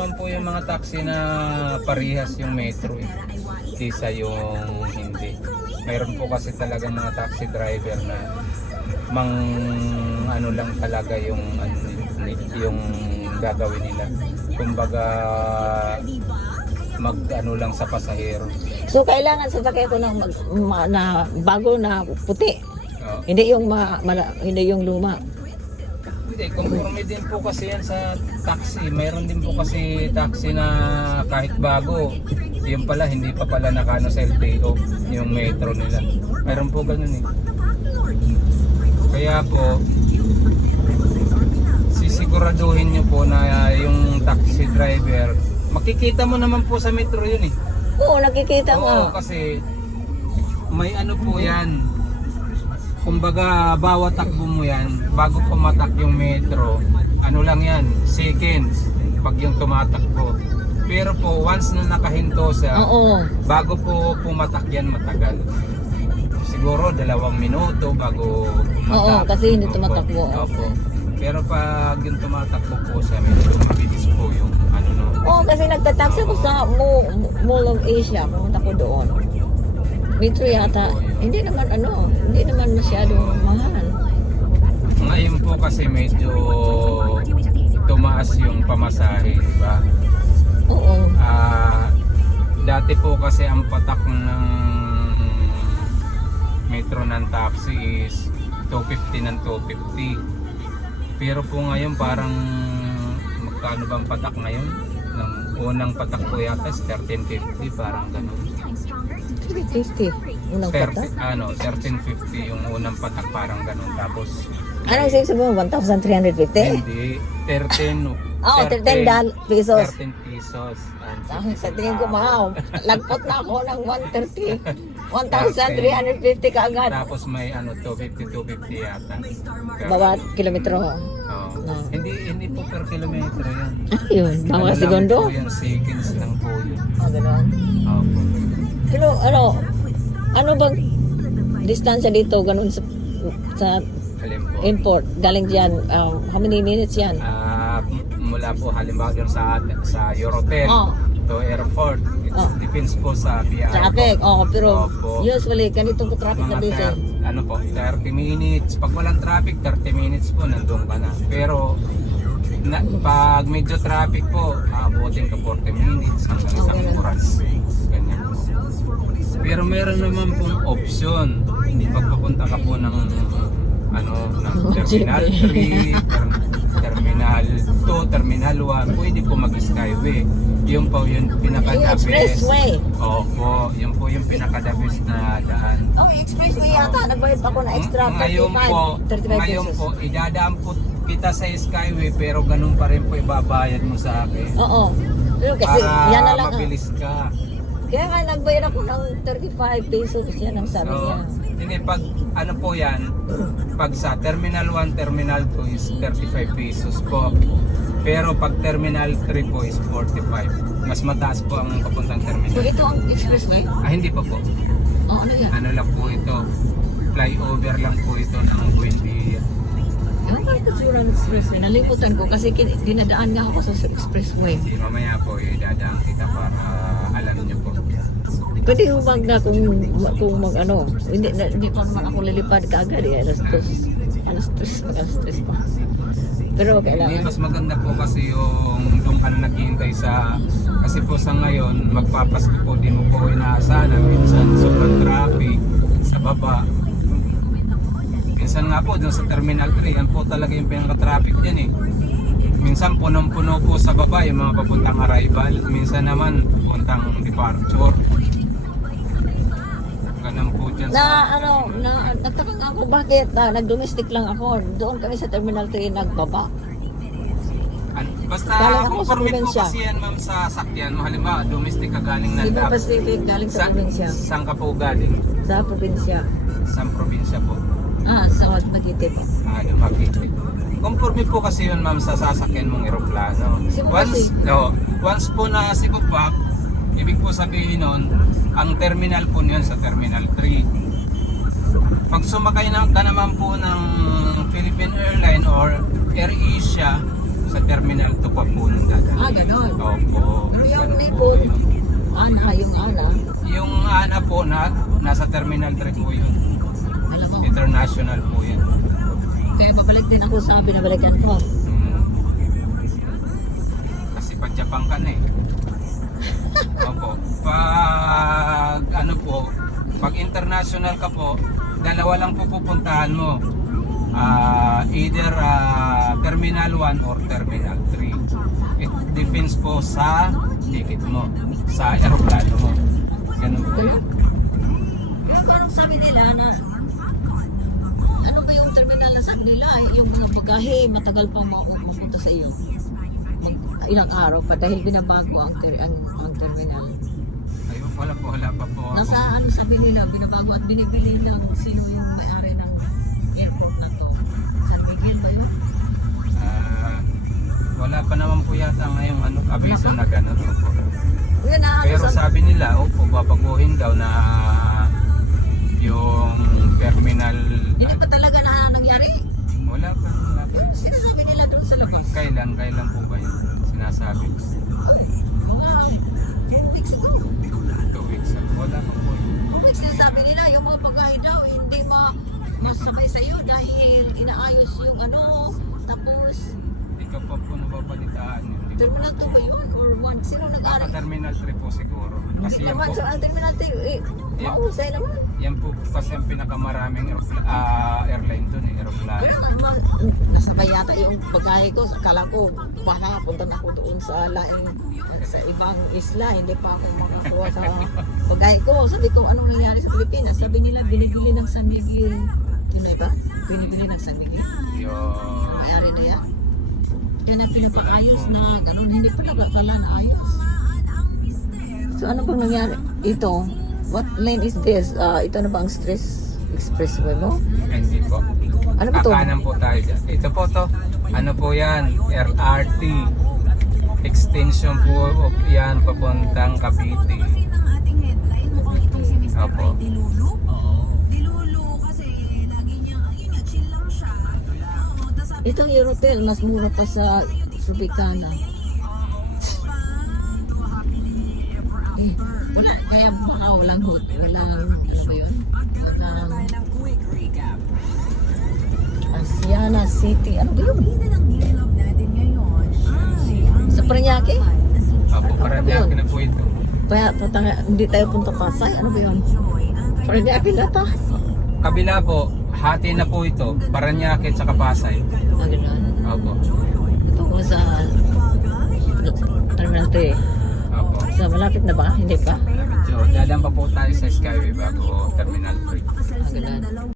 naman po yung mga taxi na parehas yung metro eh. Kisa yung hindi. Mayroon po kasi talaga mga taxi driver na ano lang talaga yung yung gagawin nila. Kumbaga ano lang sa pasahero. So kailangan sasakay ko ng na bago na puti. Oh. Hindi yung hindi yung luma. Hindi, conforme din po kasi yan sa taxi. Mayroon din po kasi taxi na kahit bago, yung pala hindi pa pala nakano sa LTO yung metro nila. Mayroon po ganun eh. Kaya po sisiguraduhin nyo po na yung taxi driver, makikita mo naman po sa metro yun eh. Oo, nakikita mo. Oo, kasi may ano po yan. Kumbaga bawat takbo mo yan, bago pumatak yung metro, ano lang yan, seconds pag yung tumatakbo. Pero po once na nakahinto siya, Oo. bago po pumatak yan matagal. Siguro 2 minuto bago pumatak. Oo, kasi hindi Opo. tumatakbo. Opo. Pero pag yung tumatakbo po siya, medyo mabilis po yung ano no. Oo, kasi nagtataksi ko sa Mall of Asia, pumunta ko doon. Metro yata, hindi naman masyadong mahal. Ngayon po kasi medyo tumaas yung pamasahe, di ba? Oo. Dati po kasi ang patak ng metro ng taxi is 250 ng 250. Pero po ngayon parang magkano bang patak ngayon? Ng unang patak po yata is 1350, parang ganun. 350. Unang patak? 1350 yung unang patak, parang ganun. Tapos Anong sabi mo? 1,350? hindi, 13 Oo, 13 pesos. 13 pesos. Sa tingin ko mahal. Lagpot na ako ng 130. 1,350 kaagad. Tapos may 250 yata. Bawat kilometro. Oo. No. Hindi po per kilometro yan. Ayun, bawat Ano segundo. lang po yan, seconds lang po yun. Gano'n. Opo. Pero ano bang distansya dito ganun sa Alin po. import? Galing diyan, how many minutes yan? Mula po halimbawa dun sa Eurotel Oh. to airport. It Oh. depends po sa biyahe. Traffic. po. Pero Opo. usually ganito po traffic na Mga busy. 30 minutes. Pag walang traffic, 30 minutes po nandun ka na. Pero pag medyo traffic po, aabutin ka 40 minutes hanggang isang ganun. oras. Ganyan. Pero meron naman pong option. Pag papunta ka po ng Terminal 3, Terminal 2, Terminal 1, pwede po mag-skyway. Yun po yung Yung pinaka-the best. expressway. Opo, yun po yung pinaka-the best na daan. Oh, expressway yata. Nagbayad pa ako na extra Ngayon po, 35 ngayon pesos. po, idadaan po kita sa Skyway pero ganun pa rin po ibabayad mo sa akin. Oo. Pero kasi Para yan na lang. mabilis ka. Kaya nga nagbayad ako ng 35 pesos. Yan ang sabi So, niya. hindi, pag ano po yan, pag sa Terminal 1, Terminal 2 is 35 pesos po. Pero pag Terminal 3 po is 45. Mas mataas po ang papuntang So terminal. ito ang expressway? Hindi pa po. Oh, ano yan? Ano lang po ito. Flyover lang po ito ng Buendia. Ewan ko ito sura ng expressway. Nalimutan ko kasi dinadaan nga ako sa expressway. Hindi, mamaya po idadaan kita para alam niyo po. Pwede humag na kung hindi pa naman ako lilipad kaagad eh. Alas 3 pa. Pero Hindi, kailangan. mas maganda po kasi yung doon ka na naghihintay kasi po sa ngayon, magpapasko po, di mo po inaasahan na minsan sobrang traffic sa baba. Minsan nga po, doon sa Terminal 3, yan po talaga yung pinaka-traffic dyan eh. Minsan punong-puno po sa baba yung mga papuntang arrival, minsan naman papuntang departure. Ganun po dyan Nagtaka nga ako bakit nag-domestic lang ako. Doon kami sa Terminal 3 nagbaba. Basta Galing ako kung sa permit po probinsya. kasi yan ma'am sa sakyan mo, halimbawa domestic ka galing ng Cebu Pacific galing sa probinsya. Saan ka po galing? Sa probinsya. Sa probinsya po. Sa Magitid. Makikita. Conforme po kasi yun ma'am sa sasakyan mong eroplano. Cebu Pacific. Once po na Cebu Pac, ibig po sabihin nun, ang terminal po niyon sa Terminal 3. Pag sumakay ka naman po ng Philippine Airlines or AirAsia, Sa Terminal 2 pa po nung dadaan. Ganon. Opo. Pero yung ganun po lipot, yun. yung ana, Yung ANA po nasa Terminal 3 po yun. alam mo, International po yun. kaya babalik din ako sa binabalikan ko. Mm. Kasi pag Japan ka na eh. Opo. Pag ano po, pag international ka po, dalawa lang po pupuntahan mo. Either Terminal 1 or Terminal 3. It depends po sa ticket mo, sa aeroplano mo. Ganun po yun. Yung parang sabi nila na ano ba yung terminal na sabi nila yung mga bagahe matagal pang mapupunta sa iyo. Ilang araw pa dahil binabago ang terminal. Ayun, wala pa po ako. Nasa ano sabi nila binabago at binibili lang sino yung may-ari ng airport na to. San Miguel ba yun? Wala pa naman po yata ngayong abiso na gano'n po. Yan na Pero sabi nila, opo, babaguhin daw na yung terminal. hindi pa talaga na nangyari. Wala pa. Sinasabi nila doon sa labas. Kailan po ba yun? Sinasabi. Mga 2 weeks ago. 2 weeks ago. Wala pa po. Sinasabi nila yung mga bagahe daw hindi masabay sa iyo dahil inaayos yung ano tapos Hindi ka pa po nababalitaan yun. Di ba? terminal 2 ba yun or 1? Sino nag-ari? Terminal 3 po siguro. Kasi Hindi yan naman po, sa terminal 3 mausay naman. yan po kasi ang pinakamaraming airline dun eh, aeroplano. Pero nasabay yata yung bagahe ko. Kala ko baka punta na ako doon sa laing sa ibang isla. Hindi pa ako makakuha sa bagahe ko. Sabi ko anong nangyari sa Pilipinas? Sabi nila binibili ng San Miguel. Yun na ba? Binibili ng San Miguel. Yung Mayari na yan. Kaya na pinapakayos na ganun. Hindi pala naayos. So ano bang nangyari? Ito, what lane is this? Ito na ba ang stress expressway mo? hindi po. Ano ba to? Kanan po tayo dyan. Ito po to. Ano po yan? LRT. Extension po yan papuntang Cavite. Opo. Ito yung hotel, mas mura pa sa Tropicana. Wala, kaya baka walang ano ba yun? Walang Asiana City, ano ba yun? Sa Parañaque? Opo, Parañaque na po ito. Kaya hindi tayo punta Pasay, ano ba yun? Parañaque na ta. Kabila po, hati na po ito. Parañaque at saka Pasay. Ganun. Opo. Ito ko sa Terminal 3. Opo. So malapit na ba? Hindi pa? So, dadan pa po tayo sa Skyway bago Terminal 3. Ganun.